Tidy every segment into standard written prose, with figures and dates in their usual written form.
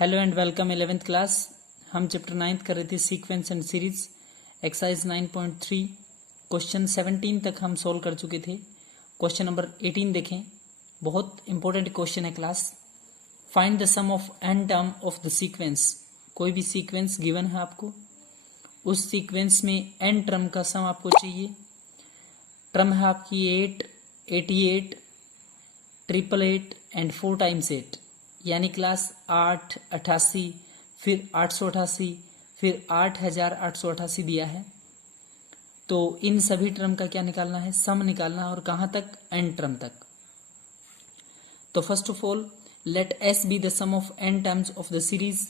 Hello and welcome 11th class. हम chapter 9th कर रहे थे sequence and series exercise 9.3 question 17 तक हम सोल्व कर चुके थे। क्वेश्चन नंबर 18 देखें, बहुत इंपॉर्टेंट क्वेश्चन है class. Find the sum of n term of the sequence. कोई भी सीक्वेंस गिवन है आपको, उस सीक्वेंस में n टर्म का सम आपको चाहिए। टर्म है आपकी 8, 88, 888 एंड 4 टाइम्स 8, यानी क्लास 8, 88, फिर 888, फिर 8888 दिया है। तो इन सभी टर्म का क्या निकालना है, सम निकालना है, और कहाँ तक, n टर्म तक। तो first of all let s be the sum of n terms of the series.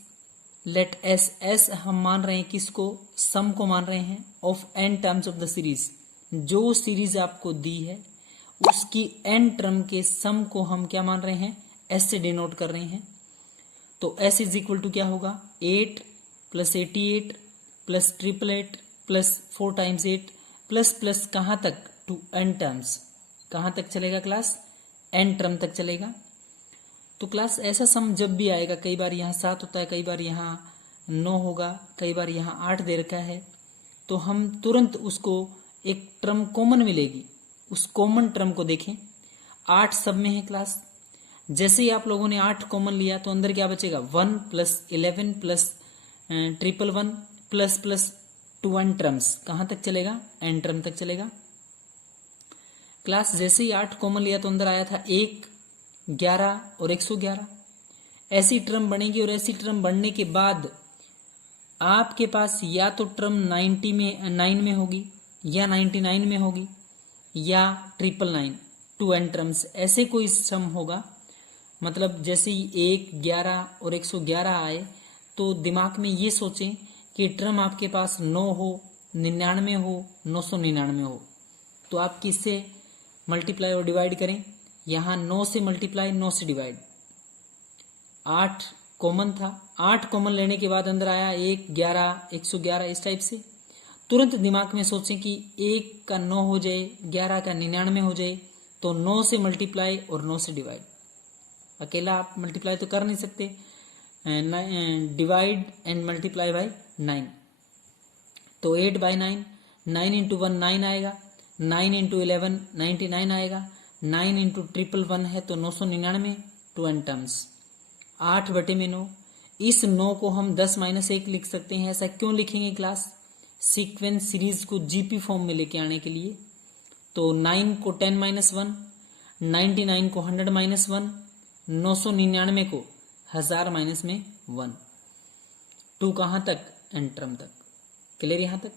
Let s हम मान रहे हैं किसको, सम को मान रहे हैं of n terms of the series. जो सीरीज आपको दी है उसकी n टर्म के सम को हम क्या मान रहे हैं, s से डिनोट कर रहे हैं। तो s इज इक्वल टू क्या होगा, 8 plus 88 plus 888 plus 4 times 8 plus plus कहाँ तक, टू n टर्म्स। कहाँ तक चलेगा क्लास, n टर्म तक चलेगा। तो क्लास ऐसा सम जब भी आएगा, कई बार यहाँ 7 होता है, कई बार यहाँ 9 होगा, कई बार यहाँ 8 दे रखा है, तो हम तुरंत उसको एक टर्म कॉमन मिलेगी, उस कॉमन टर्म को देखें। 8 सब में है क्लास। जैसे ही आप लोगों ने 8 कॉमन लिया तो अंदर क्या बचेगा, 1 plus 11 plus 111 plus plus 2 n terms. कहाँ तक चलेगा, n टर्म तक चलेगा क्लास। जैसे ही 8 कॉमन लिया तो अंदर आया था 1, 11 और 111। ऐसी टर्म बनेगी, और ऐसी टर्म बनने के बाद आपके पास या तो टर्म 9 में होगी, या 99 में होगी, या 999, 2 n टर्म्स। ऐसे कोई सम होगा। मतलब जैसे ही 1, 11 और 111 आए तो दिमाग में ये सोचें कि टर्म आपके पास 9 हो, 99 हो, 999 हो, तो आप किससे मल्टीप्लाई और डिवाइड करें। यहाँ 9 से मल्टीप्लाई, 9 से डिवाइड। 8 कॉमन था, 8 कॉमन लेने के बाद अंदर आया 1, 11, 111, इस टाइप से। तुरंत दिमाग में सोचें कि 1 का 9 हो जाए, 11 का 99 हो जाए, तो 9 से मल्टीप्लाई और 9 से डिवाइड। अकेला आप मल्टीप्लाई तो कर नहीं सकते, डिवाइड एंड मल्टीप्लाई बाय 9। तो 8 बाय 9, 9 इंटू 1 9 आएगा, 9 इंटू 11 99 आएगा, 9 इंटू 111 है तो 999, 2 n टर्म्स। 8 बटे में 9। इस 9 को हम 10 माइनस 1 लिख सकते हैं। ऐसा क्यों लिखेंगे क्लास, सीक्वेंस सीरीज को जीपी फॉर्म में लेके आने के लिए। तो 9 को 10 माइनस 1, 99 को 100 माइनस 1, 999 को 1000 माइनस में 1। 2 कहाँ तक, n टर्म तक। क्लियर यहाँ तक।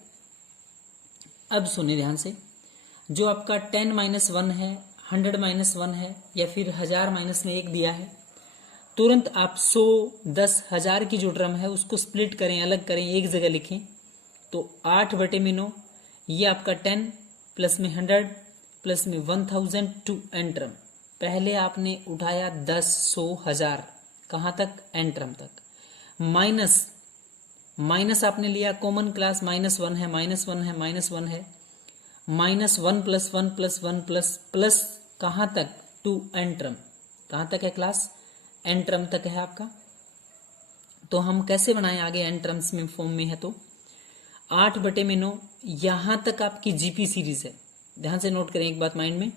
अब सुनिए ध्यान से, जो आपका 10 माइनस 1 है, 100 माइनस 1 है, या फिर 1000 माइनस में 1 दिया है, तुरंत आप 100, 10, 1000 की जो टर्म है उसको स्प्लिट करें, अलग करें, एक जगह लिखें। तो 8 बटे में 9, ये आपका 10 प्लस में 100 प्लस में 1000, 2 n टर्म। पहले आपने उठाया 10, 100, 1000, कहाँ तक, n टर्म तक। माइनस आपने लिया कॉमन क्लास, -1 है, -1 है, -1 है, -1 प्लस 1 प्लस 1 प्लस प्लस कहाँ तक, 2 n टर्म। कहाँ तक है क्लास, n टर्म तक है आपका। तो हम कैसे बनाएं आगे, n टर्म्स में फॉर्म में है तो 8 बटे में 9, यहां तक आपकी जीपी सीरीज है। ध्यान से नोट करें एक बात माइंड में,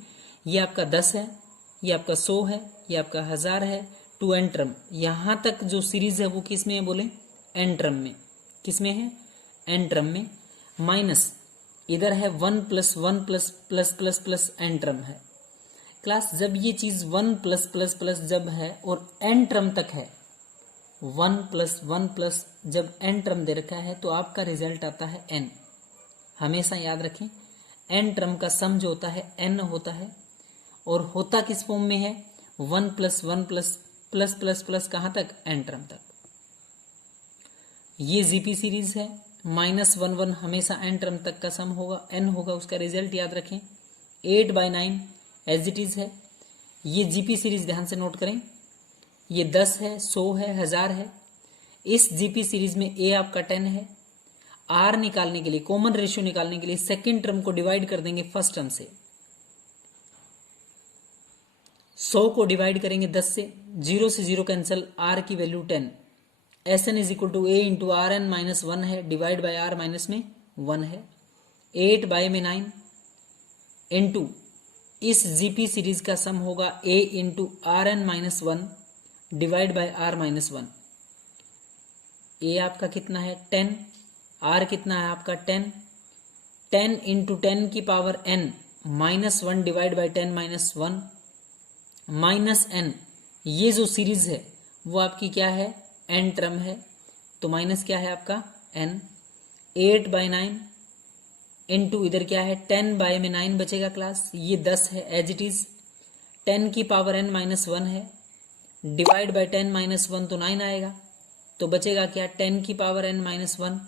ये आपका 10 है, ये आपका 100 है, ये आपका 1000 है, 2 n टर्म। यहां तक जो सीरीज है वो किस में है, बोले n टर्म में। किस में है, n टर्म में। माइनस इधर है 1 plus 1 plus plus plus plus n term है क्लास। जब ये चीज 1 प्लस प्लस प्लस जब है और n टर्म तक है, 1 प्लस 1 प्लस जब n टर्म दे रखा है, तो आपका रिजल्ट आता है n। हमेशा याद रखें, n टर्म का सम जो होता है n होता है, और होता किस फॉर्म में है, 1 plus 1 plus plus plus plus कहाँ तक, n टर्म तक। ये जीपी सीरीज है। -1 1 हमेशा n टर्म तक का सम होगा, n होगा, उसका रिजल्ट याद रखें। 8 बाय 9 एज इट इज है। ये जीपी सीरीज ध्यान से नोट करें, ये 10 है, 100 है, 1000 है। इस जीपी सीरीज में a आपका 10 है। r निकालने के लिए, कॉमन रेशियो निकालने के लिए सेकेंड टर्म को डिवाइड कर देंगे फर्स्ट टर्म से। 100 को डिवाइड करेंगे 10 से, 0 से 0 कैंसिल, r की value 10, S n is equal to a into r n minus 1 है, डिवाइड बाय आर माइनस में 1 है, 8 बाय में 9 इंटू इस जीपी सीरीज का सम होगा a into r n minus 1 divide by r minus 1। A आपका कितना है 10, आर कितना है आपका 10, 10 इंटू 10 की power n minus 1 divide by 10 minus 1 minus n। ये जो सीरीज है वो आपकी क्या है n टर्म है, तो माइनस क्या है आपका n। 8 बाई 9 इंटू इधर क्या है 10 बाय में 9 बचेगा क्लास, ये 10 है एज इट इज, 10 की पावर n माइनस 1 है, डिवाइड बाई 10 माइनस 1 तो 9 आएगा, तो बचेगा क्या 10 की पावर n माइनस 1,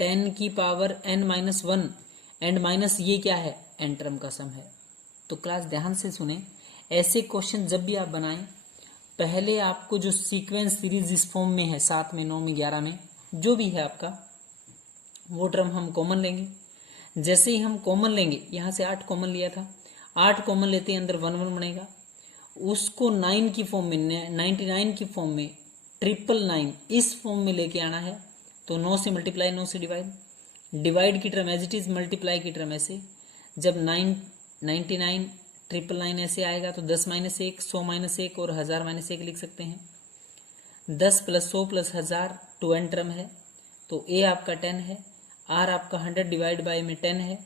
10 की power n minus 1 and minus ये क्या है n टर्म का सम है। तो क्लास ध्यान से सुने, ऐसे क्वेश्चन जब भी आप बनाएं पहले आपको जो सीक्वेंस सीरीज इस फॉर्म में है 7 में 9 में 11 में जो भी है आपका वो टर्म हम कॉमन लेंगे। जैसे ही हम कॉमन लेंगे, यहाँ से 8 कॉमन लिया था, 8 कॉमन लेते हैं अंदर 1 1 बनेगा, उसको 9 की फॉर्म में 99 की फॉर्म में 999 इस फॉर्म में लेके आना है। तो 9 से मल्टीप्लाई 9 से डिवाइड, डिवाइड की term as it is, multiply की टर्म ऐसे, जब 99 999 ऐसे आएगा तो 10 माइनस 1 100 माइनस 1 और 1000 माइनस 1 लिख सकते हैं। 10 plus 100 plus 1000 to n term है, तो ए आपका 10 है, आर आपका 100 डिवाइड बाई में 10 है,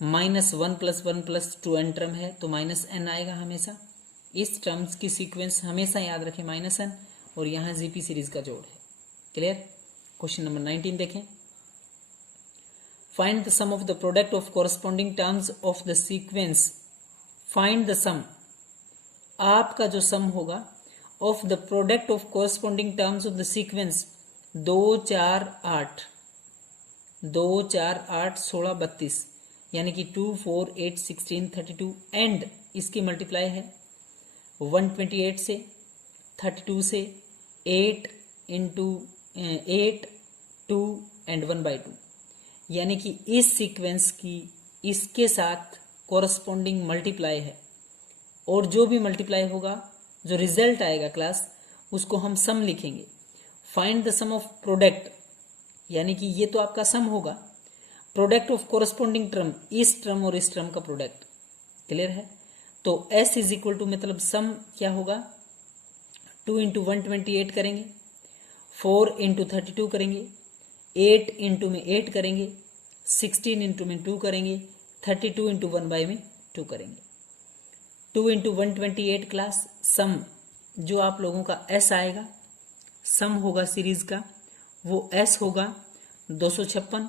minus 1 plus 1 plus to n term है, तो माइनस एन आएगा हमेशा। इस टर्म्स की सीक्वेंस हमेशा याद रखें माइनस एन, और यहाँ जीपी सीरीज का जोड़ है। क्लियर। क्वेश्चन नंबर 19 देखें। Find the sum of the product of corresponding terms of the sequence. Find the sum, आपका जो सम होगा of the product of corresponding terms of the sequence 2 4 8 2 4 8 16 32, यानी कि 2 4 8 16 32 एंड इसकी मल्टीप्लाई है 128 से 32 से 8 इंटू 8 2 एंड 1/2, यानी कि इस सीक्वेंस की इसके साथ कोरस्पॉन्डिंग मल्टीप्लाई है, और जो भी मल्टीप्लाई होगा जो रिजल्ट आएगा क्लास उसको हम सम लिखेंगे। Find the sum of product, यानी कि ये तो आपका सम होगा, प्रोडक्ट ऑफ कोरस्पॉन्डिंग टर्म, इस टर्म और इस टर्म का प्रोडक्ट। क्लियर है। तो S इज इक्वल टू मतलब सम क्या होगा 2 इंटू 128 करेंगे, 4 इंटू 32 करेंगे, 8 इंटू में 8 करेंगे, 16 इंटू में 2 करेंगे, 32 इंटू 1 में 2 करेंगे। 2 इंटू 128 क्लास सम जो आप लोगों का S आएगा, सम होगा सीरीज का, वो S होगा 256,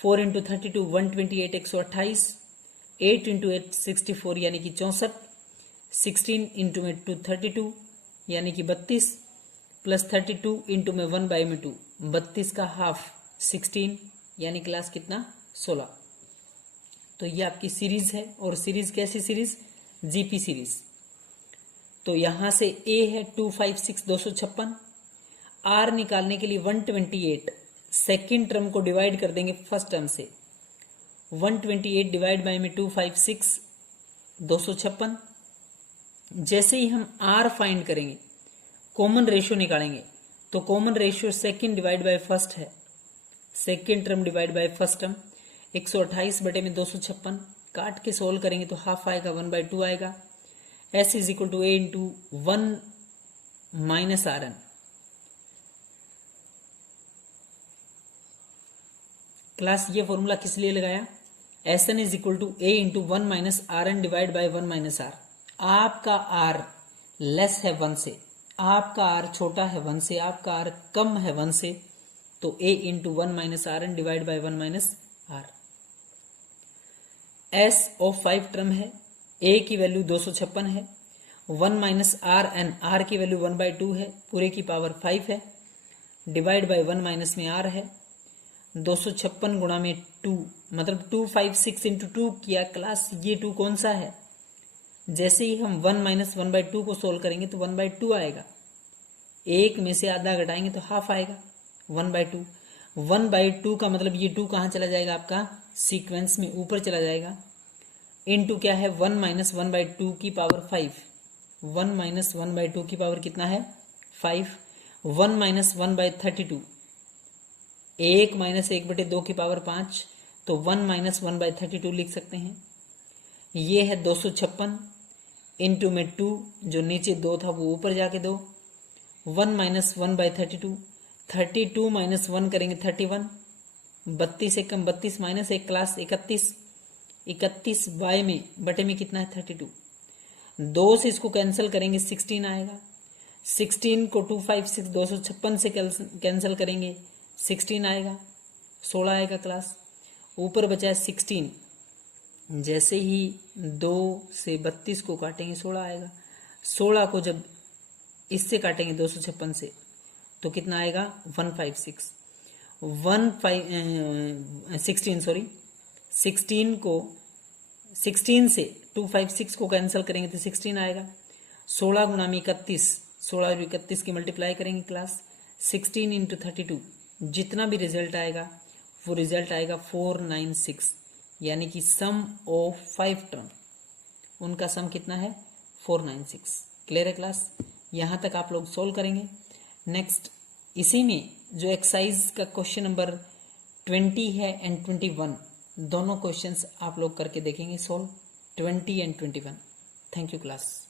4 इंटू 32 128 128, 8 इंटू 8 64 यानी कि 64, 16 इंटू में 2 32 यानी कि 32, प्लस 32 इंटू में 1/2 32 का हाफ 16 यानी क्लास कितना 16। तो ये आपकी सीरीज है, और सीरीज कैसी सीरीज जीपी सीरीज। तो यहां से ए है 256 256, आर निकालने के लिए 128 सेकेंड टर्म को डिवाइड कर देंगे फर्स्ट टर्म से, 128 डिवाइड बाय में 256 256। जैसे ही हम आर फाइंड करेंगे कॉमन रेशियो निकालेंगे, तो common ratio second divide by first है, second term divide by first term, 128 बटे में 256 काट के सोल्व करेंगे तो हाफ आएगा 1/2 आएगा। S is equal to a into 1 minus r n. Class ये फॉर्मूला किस लिए लगाया, S n is equal to a into 1 minus r n divide by 1 minus r. आपका आर लेस है 1 से, आपका आर छोटा है 1 से, आपका आर कम है 1 से, तो a into 1 minus r n divide by 1 minus r. S of 5 term है, ए की वैल्यू 256 है, 1 माइनस आर एन, आर की वैल्यू 1/2 है, पूरे की पावर 5 है, डिवाइड बाई 1 माइनस में आर है, 256 गुणा में 2 मतलब 256 इंटू 2 किया क्लास। ये 2 कौन सा है, जैसे ही हम 1 माइनस 1/2 को सोल्व करेंगे तो 1/2 आएगा, एक में से आधा घटाएंगे तो हाफ आएगा 1/2। 1/2 का मतलब ये 2 कहाँ चला जाएगा आपका सीक्वेंस में ऊपर चला जाएगा, इनटू क्या है 1 माइनस 1/2 की पावर 5, 1 माइनस 1/2 की पावर कितना है 5, 1 माइनस 1/32, 1 माइनस 1/2 की पावर 5, तो 1 माइनस 1/32 लिख सकते हैं। ये है 256 इंटू में 2, जो नीचे 2 था वो ऊपर जाके 2, 1 माइनस 1/32, 32 माइनस 1 करेंगे 31, 32 एक कम 32 माइनस 1 क्लास 31, 31 बाय में बटे में कितना है 32, 2 से इसको कैंसिल करेंगे 16 आएगा, 16 को 256 256 से कैंसिल करेंगे 16 आएगा, 16 आएगा क्लास, ऊपर बचा है 16, जैसे ही 2 से 32 को काटेंगे 16 आएगा, 16 को जब इससे काटेंगे 256 से तो कितना आएगा 156, 16 सॉरी 16 को 16 से 256 को कैंसिल करेंगे तो 16 आएगा, 16 गुना में 31, 16 और 31 की मल्टीप्लाई करेंगे क्लास, 16 इंटू 32, जितना भी रिजल्ट आएगा वो रिजल्ट आएगा 496, यानी कि सम ऑफ 5 टर्म, उनका सम कितना है 496। क्लियर है क्लास? यहाँ तक आप लोग सोल्व करेंगे। नेक्स्ट इसी में जो एक्सरसाइज का क्वेश्चन नंबर 20 है एंड 21, दोनों क्वेश्चंस आप लोग करके देखेंगे solve, 20 and 21। Thank you class.